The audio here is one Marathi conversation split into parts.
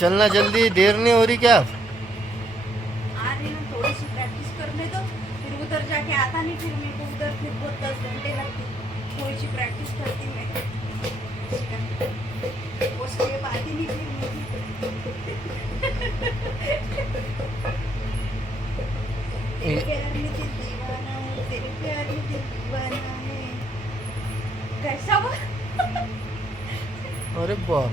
चलना जल्दी देर नहीं हो रही क्या? आ रही ना थोड़ी सी प्रैक्टिस करने दो फिर उधर जाके आता नहीं फिर मेरे को उधर फिर बहुत दस घंटे लगते। थोड़ी सी प्रैक्टिस करती मैं। वो स्टेप आती नहीं फिर तेरे प्यार में दिल दीवाना है तेरे प्यार में दिल दीवाना है। कैसा वो अरे बाप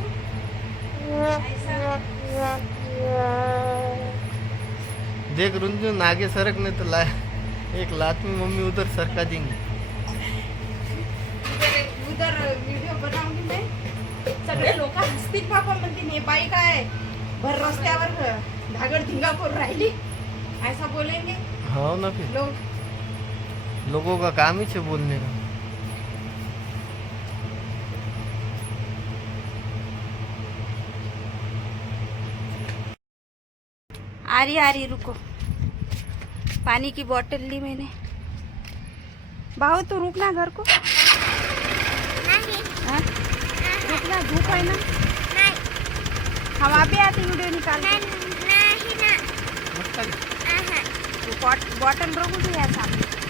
देख रुंझुन आगे सरकने तो ला एक लात में मम्मी उधर सरका देंगी. उधर व्हिडिओ बनवली नाही. सगळे लोक हसतील बाबा म्हणतील हे बाई काय? भर रस्त्यावर धागड धिंगा करून राहिली. ऐसा बोलेंगे. हाँ ना फिर. लोग लोगों का काम ही है बोलने का? आ रही आ रही रुको. पानी की बोतल ली मैंने। बाहु तो रुकना घर को। हाँ? रुकना धूप है ना? हम आप भी आते वीडियो निकाल बॉटल रोक भी है सामने।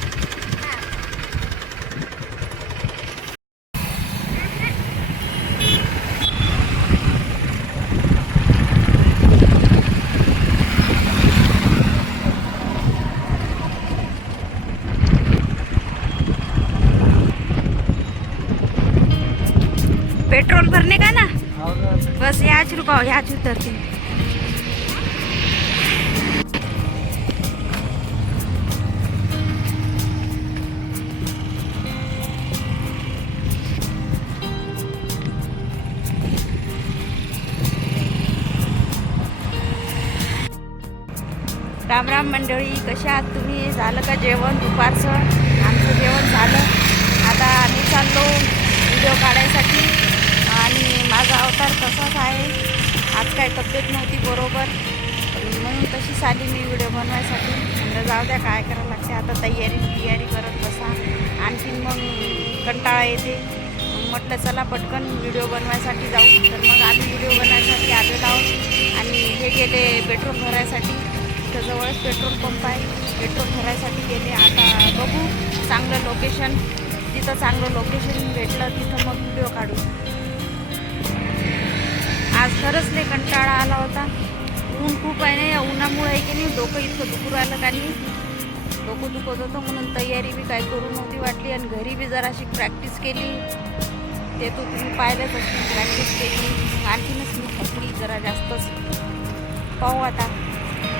पेट्रोल भरने का ना? बस याच रुकाओ याच उतरते. राम राम मंडळी कशा आहात तुम्ही? झालं का जेवण दुपारचं? आमचं जेवण झालं. आता आम्ही चाललो व्हिडिओ आणि तर तसाच आहे. आज काय तब्येत नव्हती बरोबर. म्हणून तशीच आली मी व्हिडिओ बनवायसाठी. म्हणलं जाऊ द्या काय करावं लागते. आता तयारी तयारी करत बसा. आणखीन मग कंटाळा येते. मग म्हटलं चला पटकन व्हिडिओ बनवायसाठी जाऊ. तर मग आम्ही व्हिडिओ बनवायसाठी आलेलो आहोत. आणि हे गेले पेट्रोल भरायसाठी. इथं जवळच पेट्रोल पंप आहे. पेट्रोल भरायसाठी गेले. आता बघू चांगलं लोकेशन जिथं चांगलं लोकेशन भेटलं तिथं मग व्हिडिओ काढू. आज खरंच नाही कंटाळा आला होता. ऊन खूप आहे ना या उन्हामुळे आहे की नाही डोकं इतकं दुखू राहिलं का नाही. डोकं दुखत होतं म्हणून तयारी बी काय करू नव्हती वाटली आणि घरी बी जराशी प्रॅक्टिस केली. ते तो तुम्ही पाहिलंच असतील प्रॅक्टिस केली. आणखीनच मी थकली जरा जास्तच. पाहू आता.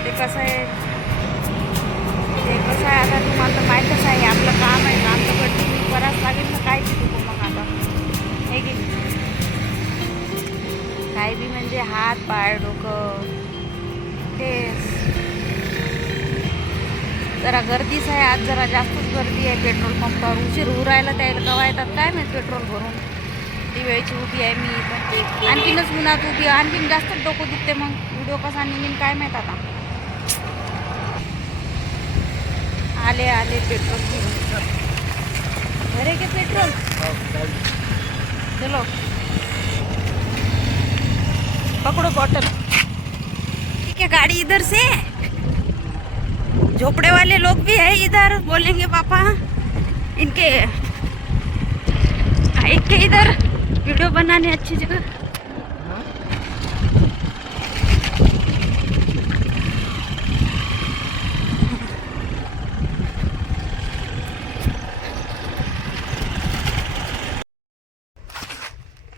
ते कसं आहे? ते कसं आहे आता तुम्हाला तर माहीतच आहे आपलं काम आहे काम तर कंटिन्यू करावंच लागेल ना काय बी मग. काय बी म्हणजे हात पाय डोकं. तेच. जरा गर्दीच आहे आज जरा जास्तच गर्दी आहे पेट्रोल पंपावर. उशीर राहिला त्याला कवा येतात काय माहीत पेट्रोल भरून? ती वेळची उभी आहे मी इथं. आणखीनच उन्हात उभी आहे. आणखीन जास्तच डोकं दुखते मग. व्हिडिओ कसा निघीन काय माहीत आता? आले आले पेट्रोल भरे के पेट्रोल? चलो. पकड़ो बॉटल ठीक है, गाड़ी इधर से झोपड़े वाले लोग भी है इधर, बोलेंगे पापा। इनके इनके इधर। वीडियो बनाने अच्छी जगह।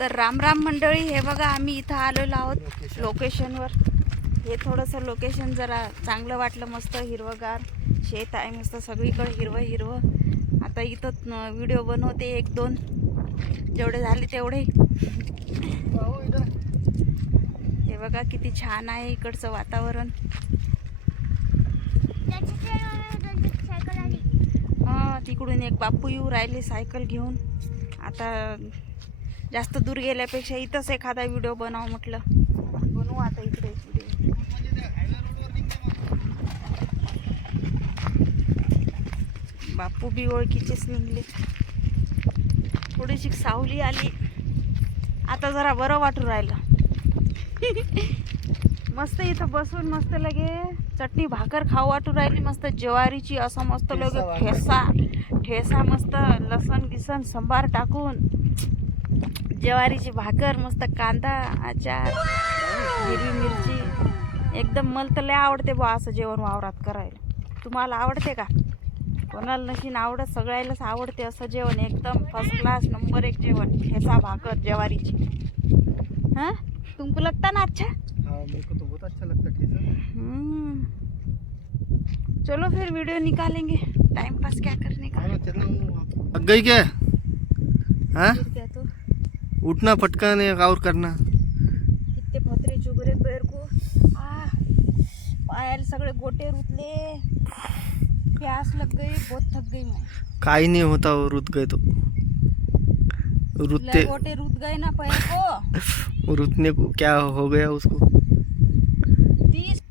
तर राम राम मंडळी हे बघा आम्ही इथं आलेलो आहोत लोकेशनवर. हे थोडंसं लोकेशन जरा चांगलं वाटलं मस्त हिरवंगार शेत आहे मस्त सगळीकडे हिरवं हिरवं. आता इथं व्हिडिओ बनवते एक दोन. जेवढे झाले तेवढे. बघा किती छान आहे इकडचं वातावरण. हा तिकडून एक बापू येऊ राहिले सायकल घेऊन. आता जास्त दूर गेल्यापेक्षा इथंच एखादा व्हिडिओ बनव म्हटलं. बनवू आता इकडे. बापू बी ओळखीचेच निघले. थोडीशी सावली आली. आता जरा बरं वाटू राहिलं. मस्त इथं बसून मस्त लगे चटणी भाकर खाऊ वाटू राहिली. मस्त ज्वारीची असं मस्त लगे ठेसा ठेसा मस्त लसण गिसण संभार टाकून. ज्वारीची भाकर मस्त कांदा आचार हिरवी मिरची. एकदम मला तर लय आवडते बा असं जेवण वावरात करायला. तुम्हाला आवडते का? कोणाला नशीन आवडत सगळ्यालाच आवडते असं जेवण. एकदम फर्स्ट क्लास नंबर एक जेवण. ठेसा भाकर ज्वारीची. हाँ? तुमको लगता ना अच्छा हाँ मेरे को तो बहुत अच्छा लगता है ठेसा हम्म। चलो फिर वीडियो निकालेंगे. टाइम पास क्या करने का? चलो गई हाँ? क्या तो? उठना फटकन एक और करना। कितने फतरे चुभ रहे पैर को आ पायल सगळे गोटे रुतले. प्यास लग गई बहुत थक गई मैं. काही नहीं होता वो रुत गए तो. रुतते. गोटे रुत गए ना पैर को. रुतने को क्या हो गया उसको? तीस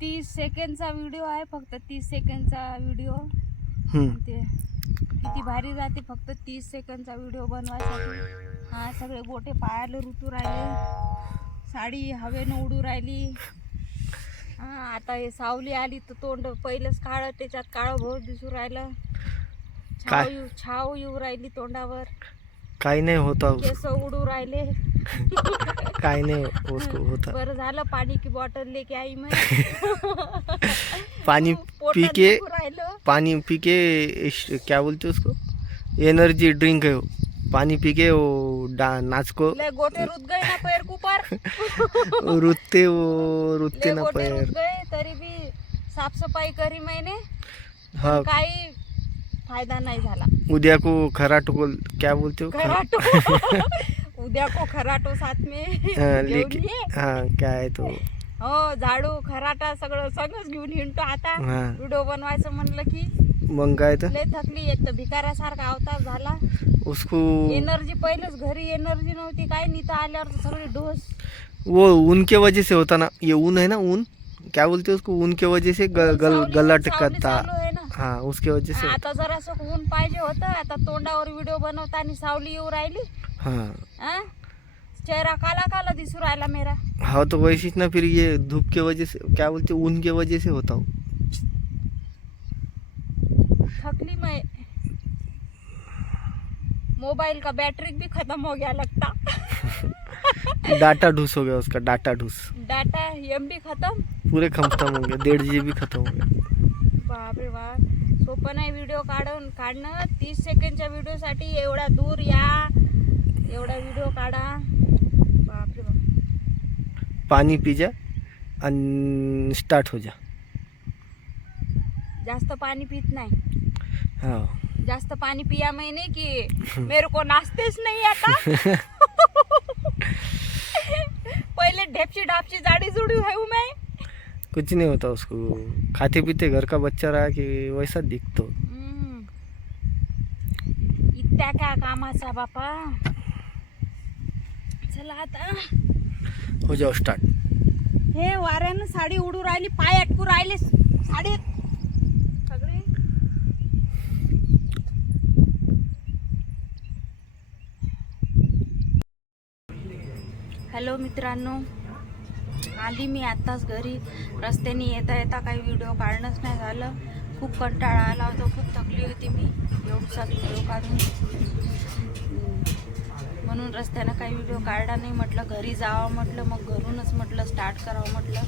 तीस सेकंडचा व्हिडिओ आहे फक्त तीस सेकंडचा व्हिडिओ हम्म. ते किती भारी जाते फक्त तीस सेकंडचा व्हिडिओ बनवायसाठी. हा सगळे गोटे पायाला ऋतू राहिले. साडी हवेनं उडू राहिली. हा आता हे सावली आली तर तोंड पहिलंच काळं त्याच्यात काळं भोर दिसू राहिलं. छाव? येऊ छाव येऊ राहिली तोंडावर. काही नाही होता केस उडू राहिले. काही नाही होता बरं झालं पाणी की बॉटल लेके आई मैं पानी पोटात पी के दुखू राहिलं. पानी पी के इस- क्या बोलते उसको? एनर्जी ड्रिंक है वो पानी पी के वो डा- नाच को ले गोटे रुत गए ना पैर के ऊपर रुतते वो रुतते ले ना गोटे पैर. रुत गए तरी भी साफ सफाई करी मैंने. हाँ. काही फायदा नाही झाला. उद्या को खराट को क्या बोलते हो? खरा- खराटो. उद्या को खराटो साथ में हाँ, घेऊन लेके ये. हाँ क्या है तो? हो झाडू खराटा सगळं सगळंच घेऊन हिंडतो. आता हा. व्हिडिओ बनवायचं म्हणलं की मग काय तर. लय थकली एक तर भिकाऱ्यासारखा अवतार झाला. उसको. एनर्जी पहिलेच घरी एनर्जी नव्हती काय नाही तर आल्यावर तर सगळे डोस वो ऊन के वजह से होता ना. ये ऊन है ना ऊन? क्या बोलते हैं उसको? ऊन के वजह से गल सावली- गला सावली टिकता चालू आहे ना. हाँ उसके वजह से आता जरासं ऊन पाहिजे होतं आता तोंडावर व्हिडिओ बनवताना सावली येऊ राहिली. हाँ? चेहरा काला काला दिसू राहिला मेरा. हाँ तो वैसे ना फिर ये धूप के वजह से क्या बोलते ऊन के वजह से होता हो. थकली मैं. मोबाइल का बैटरी भी खत्म हो गया लगता. डाटा ढूस हो गया उसका डाटा ढूस. डाटा एम बी खत्म. पूरे खत्म हो गया डेढ़ जी बी खत्म हो गया. बापरे बाप. सोपं नाही व्हिडिओ काढून काढणं. तीस सेकंडच्या व्हिडिओसाठी एवढा दूर या. एवढा व्हिडिओ काढा. बाप पानी पी जा स्टार्ट हो जा। जास्त पाणी पित नाही. हाँ जास्त पानी पिया मैंने कि मेरे को नाचतेच नहीं आता. पहले ढेपची ढापची जाड़ी जुड़ी हूँ मैं. कुछ नहीं होता उसको। खाते पीते घर का बच्चा रहा कि वैसा दिखतो। हम्म. इत्या का कामाचा बापा? चला आता. हो जाओ स्टार्ट हे वाऱ्यानं साडी उडू राहिली पाय अटकू राहिले साडी. सगळे. हॅलो मित्रांनो आली मी आत्ताच घरी. रस्त्याने येता येता काही व्हिडिओ काढणंच नाही झालं. खूप कंटाळा आला होता खूप थकली होती मी. एवढसा व्हिडिओ काढून. म्हणून रस्त्यानं काही व्हिडिओ काढला नाही. म्हटलं घरी जावं म्हटलं मग घरूनच म्हटलं स्टार्ट करावं म्हटलं.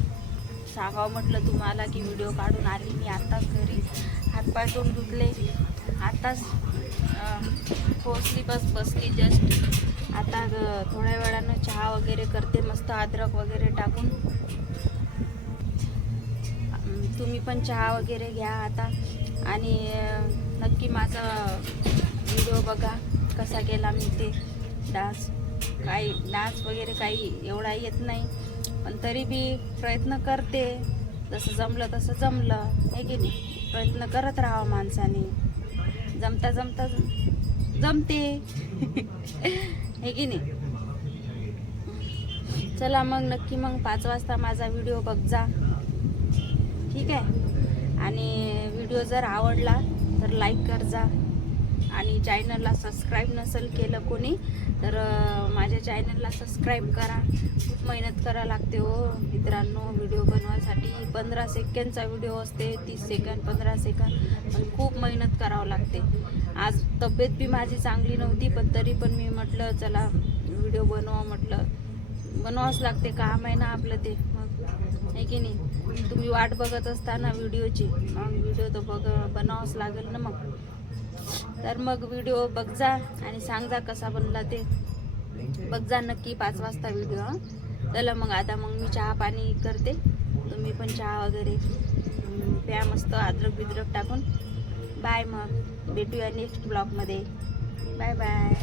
सांगावं म्हटलं तुम्हाला की व्हिडिओ काढून आली मी आत्ताच घरी. हातपाय तोंड धुतले आत्ताच पोचली बस बसली जस्ट आता थोड्या वेळानं चहा वगैरे करते मस्त अद्रक वगैरे टाकून. तुम्ही पण चहा वगैरे घ्या आता. आणि नक्की माझा व्हिडिओ बघा कसा केला मी ते. डान्स काही डान्स वगैरे काही एवढा येत नाही. पण तरी बी प्रयत्न करते. जसं जमलं तसं जमलं. हे की नाही? प्रयत्न करत राहावं माणसाने. जमता जमता जमते. हे की नाही? चला मग नक्की मग पाच वाजता माझा व्हिडिओ बघ जा ठीक आहे? आणि व्हिडिओ जर आवडला तर लाईक कर जा आणि चॅनलला सबस्क्राईब नसेल केलं कोणी तर माझ्या चॅनलला सबस्क्राईब करा. खूप मेहनत करा लागते हो मित्रांनो. व्हिडिओ बनवायसाठी पंधरा सेकंडचा व्हिडिओ असते तीस सेकंड पंधरा सेकंड पण खूप मेहनत करावं लागते. आज तब्येत बी माझी चांगली नव्हती पण तरी पण मी म्हटलं चला व्हिडिओ बनवा म्हटलं. बनवावंच लागते काम आहे ना आपलं ते. मग आहे की नाही? तुम्ही वाट बघत असता ना व्हिडिओची मग व्हिडिओ तर बघ बनावंच लागेल ना मग. तर मग व्हिडिओ बघ जा आणि सांग जा कसा बनला ते. बघ जा नक्की पाच वाजता व्हिडिओ चला मग आता मग मी चहा पाणी करते. तुम्ही पण चहा वगैरे प्या मस्त अद्रक बिद्रक टाकून. बाय मग. भेटूया नेक्स्ट ब्लॉगमध्ये बाय बाय.